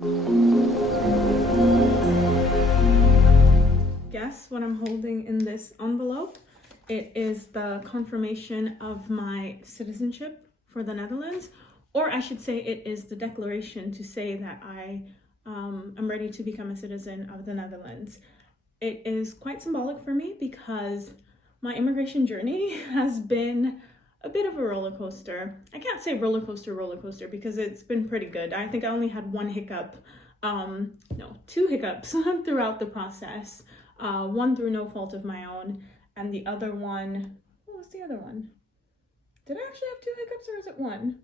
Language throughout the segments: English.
Guess what I'm holding in this envelope? It is the confirmation of my citizenship for the Netherlands, or I should say it is the declaration to say that I am ready to become a citizen of the Netherlands. It is quite symbolic for me because my immigration journey has been a bit of a roller coaster. I can't say roller coaster because it's been pretty good. I think I only had one hiccup, no, two hiccups throughout the process. One through no fault of my own, and the other one, what was the other one? Did I actually have two hiccups or is it one?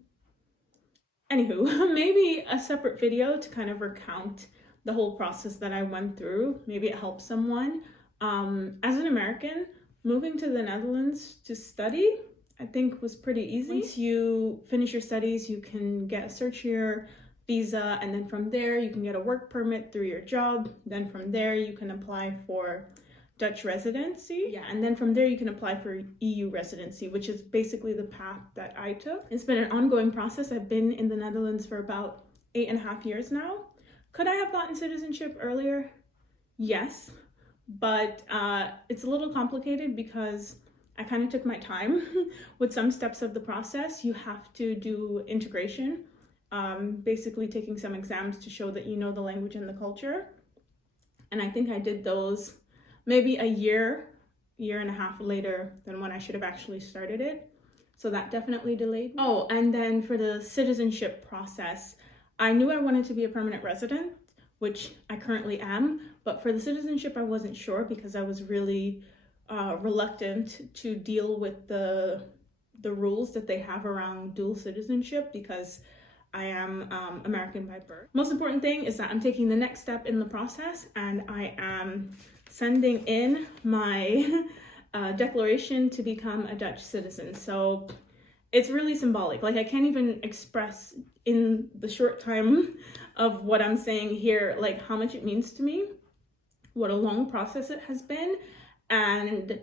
Anywho, maybe a separate video to kind of recount the whole process that I went through. Maybe it helps someone. As an American, moving to the Netherlands to study, I think was pretty easy. Once you finish your studies, you can get a search year visa, and then from there you can get a work permit through your job. Then from there you can apply for Dutch residency. Yeah, and then from there you can apply for EU residency, which is basically the path that I took. It's been an ongoing process. I've been in the Netherlands for about 8.5 years now. Could I have gotten citizenship earlier? Yes, but it's a little complicated because I kind of took my time with some steps of the process. You have to do integration, basically taking some exams to show that you know the language and the culture. And I think I did those maybe a year and a half later than when I should have actually started it. So that definitely delayed me. Oh, and then for the citizenship process, I knew I wanted to be a permanent resident, which I currently am, but for the citizenship, I wasn't sure because I was really reluctant to deal with the rules that they have around dual citizenship because I am American by birth. Most important thing is that I'm taking the next step in the process and I am sending in my declaration to become a Dutch citizen. So it's really symbolic. Like I can't even express in the short time of what I'm saying here, like how much it means to me, what a long process it has been, and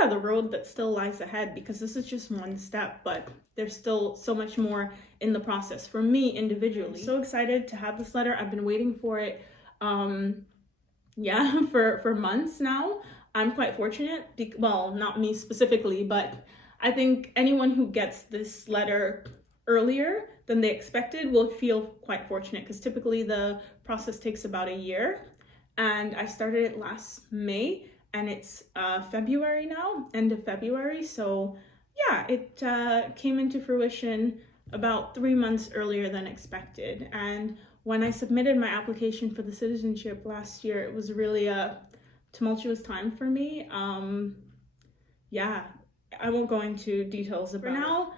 yeah, the road that still lies ahead, because this is just one step, but there's still so much more in the process for me individually. I'm so excited to have this letter. I've been waiting for it for months now. I'm quite fortunate, well, not me specifically, but I think anyone who gets this letter earlier than they expected will feel quite fortunate, because typically the process takes about a year, and I started it last May and it's February now, end of February. So yeah, it came into fruition about 3 months earlier than expected. And when I submitted my application for the citizenship last year, it was really a tumultuous time for me. Yeah, I won't go into details about it. For now,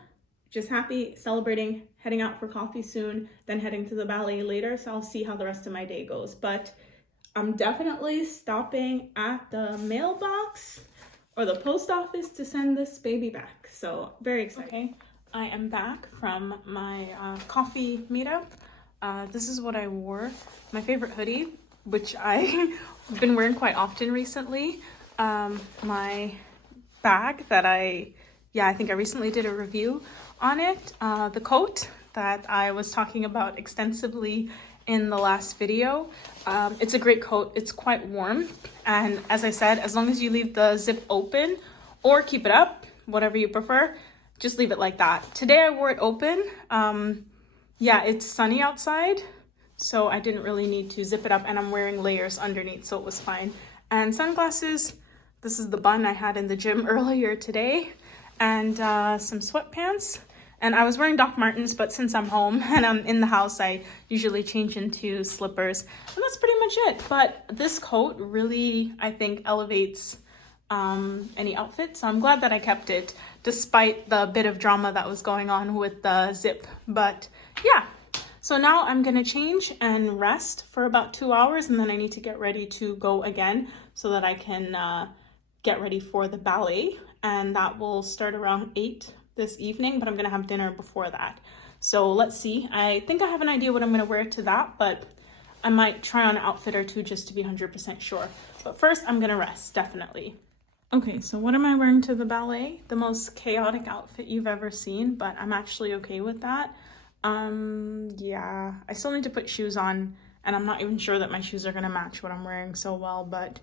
just happy, celebrating, heading out for coffee soon, then heading to the ballet later. So I'll see how the rest of my day goes. But I'm definitely stopping at the mailbox or the post office to send this baby back. So very excited. Okay, I am back from my coffee meetup. This is what I wore. My favorite hoodie, which I've been wearing quite often recently. My bag that I think I recently did a review on it. The coat that I was talking about extensively in the last video. It's a great coat. It's quite warm. And as I said, as long as you leave the zip open or keep it up, whatever you prefer, just leave it like that. Today I wore it open. Yeah, it's sunny outside, so I didn't really need to zip it up, and I'm wearing layers underneath, so it was fine. And sunglasses. This is the bun I had in the gym earlier today, and some sweatpants. And I was wearing Doc Martens, but since I'm home and I'm in the house, I usually change into slippers. And that's pretty much it. But this coat really, I think, elevates any outfit. So I'm glad that I kept it, despite the bit of drama that was going on with the zip. But yeah, so now I'm going to change and rest for about 2 hours. And then I need to get ready to go again so that I can get ready for the ballet. And that will start around 8 this evening, but I'm gonna have dinner before that. So let's see. I think I have an idea what I'm gonna wear to that, but I might try on an outfit or two just to be 100% sure. But first, I'm gonna rest, definitely. Okay, so what am I wearing to the ballet? The most chaotic outfit you've ever seen, but I'm actually okay with that. Yeah, I still need to put shoes on, and I'm not even sure that my shoes are gonna match what I'm wearing so well, but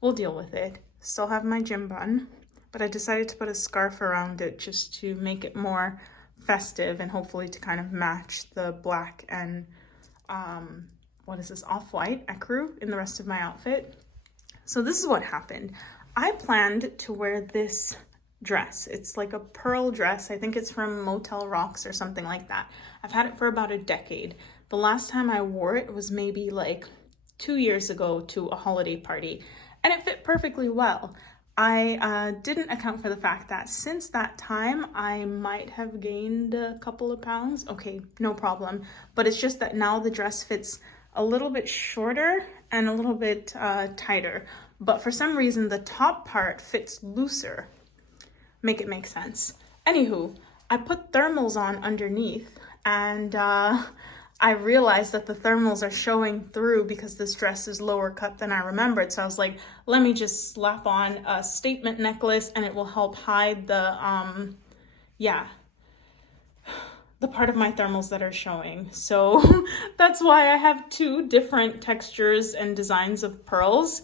we'll deal with it. Still have my gym bun, but I decided to put a scarf around it just to make it more festive and hopefully to kind of match the black and what is this, off-white ecru in the rest of my outfit. So this is what happened. I planned to wear this dress. It's like a pearl dress. I think it's from Motel Rocks or something like that. I've had it for about a decade. The last time I wore it was maybe like 2 years ago to a holiday party, and it fit perfectly well. I didn't account for the fact that since that time, I might have gained a couple of pounds. Okay, no problem. But it's just that now the dress fits a little bit shorter and a little bit tighter. But for some reason, the top part fits looser. Make it make sense. Anywho, I put thermals on underneath, and I realized that the thermals are showing through because this dress is lower cut than I remembered. So I was like, let me just slap on a statement necklace and it will help hide the part of my thermals that are showing. So that's why I have 2 different textures and designs of pearls.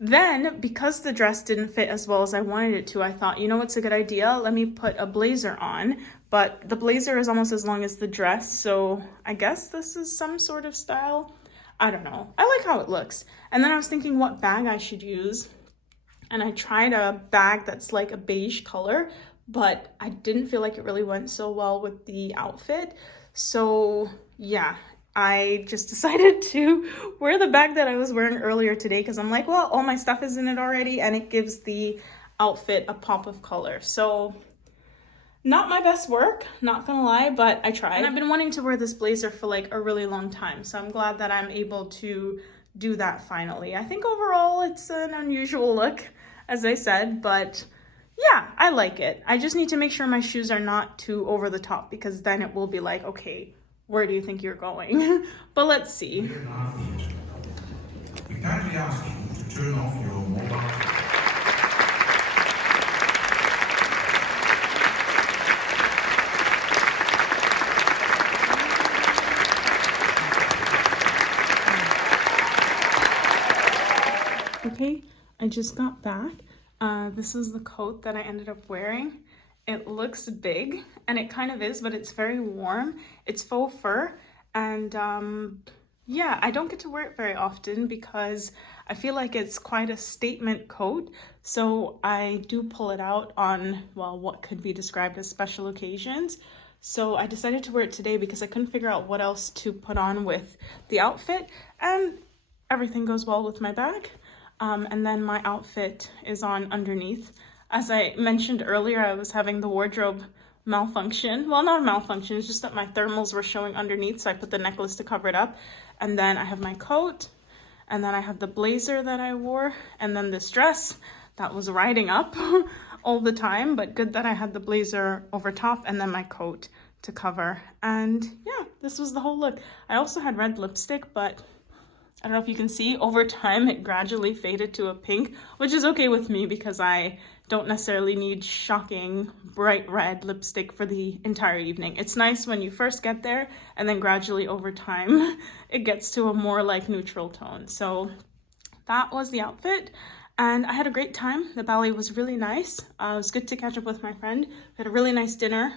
Then, because the dress didn't fit as well as I wanted it to, I thought, you know what's a good idea? Let me put a blazer on. But the blazer is almost as long as the dress, so I guess this is some sort of style. I don't know. I like how it looks. And then I was thinking what bag I should use. And I tried a bag that's like a beige color, but I didn't feel like it really went so well with the outfit. So yeah, I just decided to wear the bag that I was wearing earlier today because I'm like, well, all my stuff is in it already and it gives the outfit a pop of color. So not my best work, not gonna lie, but I tried. And I've been wanting to wear this blazer for like a really long time, so I'm glad that I'm able to do that finally. I think overall it's an unusual look, as I said, but yeah, I like it. I just need to make sure my shoes are not too over the top because then it will be like, okay, where do you think you're going? But let's see. We kindly ask you to turn off your mobile. Okay, I just got back. This is the coat that I ended up wearing. It looks big, and it kind of is, but it's very warm. It's faux fur, and yeah, I don't get to wear it very often because I feel like it's quite a statement coat. So I do pull it out on, well, what could be described as special occasions. So I decided to wear it today because I couldn't figure out what else to put on with the outfit, and everything goes well with my bag. And then my outfit is on underneath. As I mentioned earlier, I was having the wardrobe malfunction. Well, not a malfunction, it's just that my thermals were showing underneath, so I put the necklace to cover it up. And then I have my coat, and then I have the blazer that I wore, and then this dress that was riding up all the time, but good that I had the blazer over top and then my coat to cover. And yeah, this was the whole look. I also had red lipstick, but I don't know if you can see, over time it gradually faded to a pink, which is okay with me because I don't necessarily need shocking bright red lipstick for the entire evening. It's nice when you first get there and then gradually over time it gets to a more like neutral tone. So that was the outfit and I had a great time. The ballet was really nice. It was good to catch up with my friend. We had a really nice dinner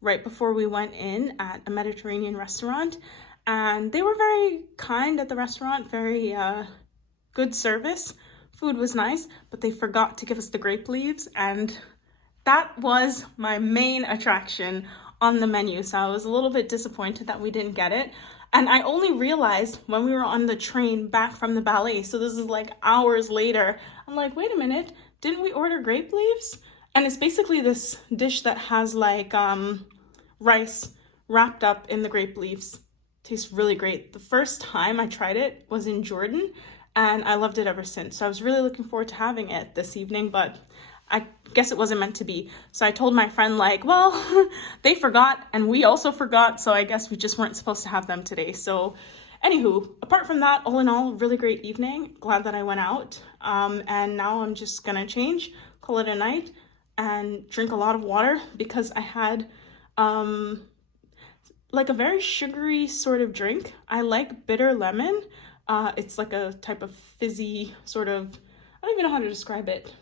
right before we went in at a Mediterranean restaurant. And they were very kind at the restaurant, very good service. Food was nice, but they forgot to give us the grape leaves, and that was my main attraction on the menu. So I was a little bit disappointed that we didn't get it. And I only realized when we were on the train back from the ballet, so this is like hours later, I'm like, wait a minute, didn't we order grape leaves? And it's basically this dish that has like rice wrapped up in the grape leaves. Tastes really great. The first time I tried it was in Jordan and I loved it ever since. So I was really looking forward to having it this evening, but I guess it wasn't meant to be. So I told my friend like, well, they forgot and we also forgot. So I guess we just weren't supposed to have them today. So anywho, apart from that, all in all, really great evening. Glad that I went out. And now I'm just gonna change, call it a night and drink a lot of water because I had like a very sugary sort of drink. I like bitter lemon. It's like a type of fizzy sort of, I don't even know how to describe it.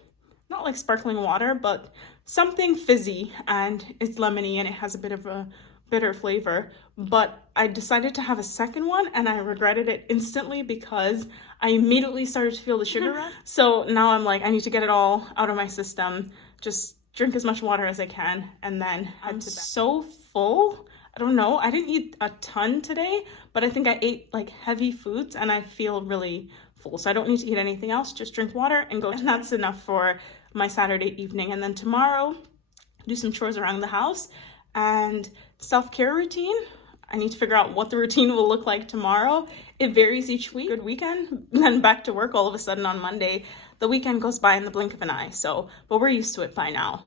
Not like sparkling water, but something fizzy, and it's lemony and it has a bit of a bitter flavor. But I decided to have a second one and I regretted it instantly because I immediately started to feel the sugar rush. So now I'm like, I need to get it all out of my system. Just drink as much water as I can, and then I'm so full. I don't know. I didn't eat a ton today, but I think I ate like heavy foods and I feel really full. So I don't need to eat anything else. Just drink water and go. And that's enough for my Saturday evening. And then tomorrow, do some chores around the house and self-care routine. I need to figure out what the routine will look like tomorrow. It varies each week. Good weekend, then back to work all of a sudden on Monday. The weekend goes by in the blink of an eye. So, but we're used to it by now.